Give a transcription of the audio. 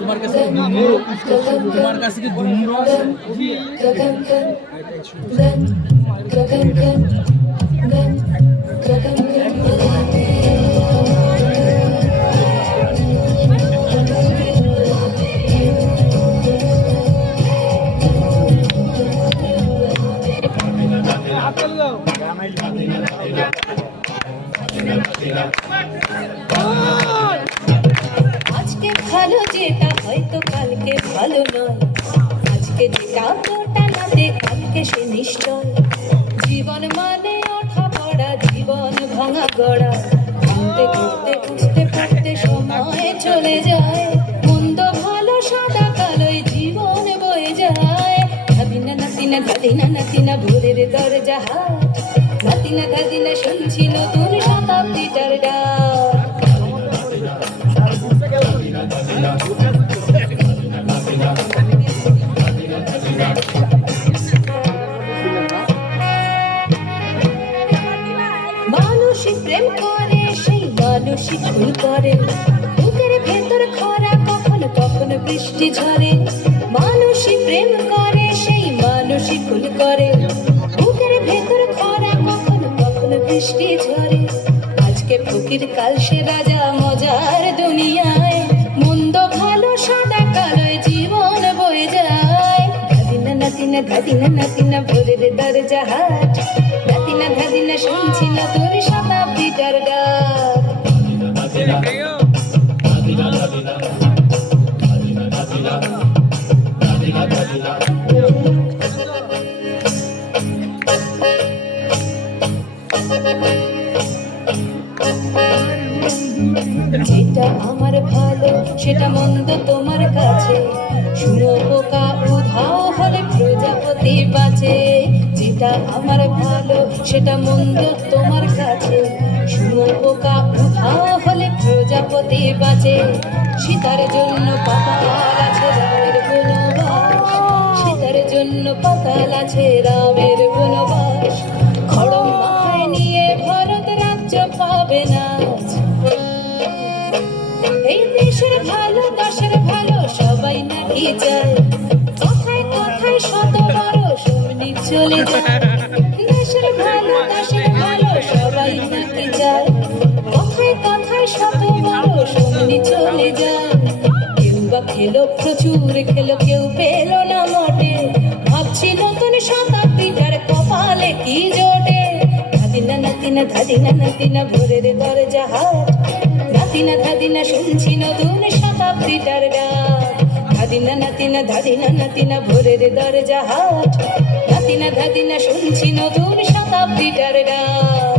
তোমার কাছে তোমার কাছে কি দুমড়ো আছে? আজকে ভালো যেটা হয়তো কালকে ভালো নয়, আজকে যেটা ওটা নাতে কালকে সে নিশ্চয়। জীবন মানে ওঠা পড়া, জীবন ভাঙা গড়া, ঘুরতে ঘুরতে বুঝতে পারতে সময় চলে যায়। মন্দ ভালো সাদা কালোই জীবন বয়ে যায়। ধাদিনা নাতিনা ধাদিনা নাতিনা ভোরের দরজা হাট, ধাদিনা ধাদিনা শুনছি নতুন শতাব্দীটার ডাক। মানুষই প্রেম করে, সেই মানুষই ভুল করে। বুকের ভেতর খরা, কখন কখন বৃষ্টি ঝরে। মানুষই প্রেম করে, সেই মানুষই ভুল করে। বুকের ভেতর খরা, কখন কখন বৃষ্টি ঝরে। আজকে ফকির কাল সে রাজা, মজার দুনিয়ায়। মন্দ ভালো সাদা কালোয় জীবন বয়ে যায়। ধাদিনা নাতিনা ধাদিনা নাতিনা ভোরের দরজা হাট, ধাদিনা ধাদিনা শুনছি নতুন শতাব্দীটার ডাক। যেটা আমার ভালো সেটা মন্দ তোমার কাছে, শুনো পোকা উধাও হলে প্রজাপতি বাঁচে। যেটা আমার ভালো সেটা মন্দ তোমার কাছে, শুনো পোকা উধাও হলে প্রজাপতি বাঁচে। সীতার জন্য পাতাল আছে রামের বনবাস, সীতার জন্য পাতাল আছে রামের বনবাস। খড়ম মাথায় নিয়ে ভরত রাজ্য পাবে না। এই দেশের ভালো দাসের ভালো সবাই নাকি চায়, কথায় কথায় শত বড় সৈনিক চলে যায়। দেশের ভালো দাসের ভালো সবাই নাকি চায়, কথায় কথায় শত বড় সৈনিক চলে যায়। কেউ বা খেলো প্রচুর খেলো, কেউ পেল না মোটে। ভাবছি নতুন শতাব্দীটার কপালে কি জোটে। ধাদিনা নাতিনা ধাদিনা নাতিনা ভোরের দরজা হাট, ধাদিনা ধাদিনা শুনছি নতুন শতাব্দীটার ডাক। ধাদিনা নাতিনা ধাদিনা নাতিনা ভোরের দরজা হাট, ধাদিনা ধাদিনা শুনছি নতুন শতাব্দীটার ডাক।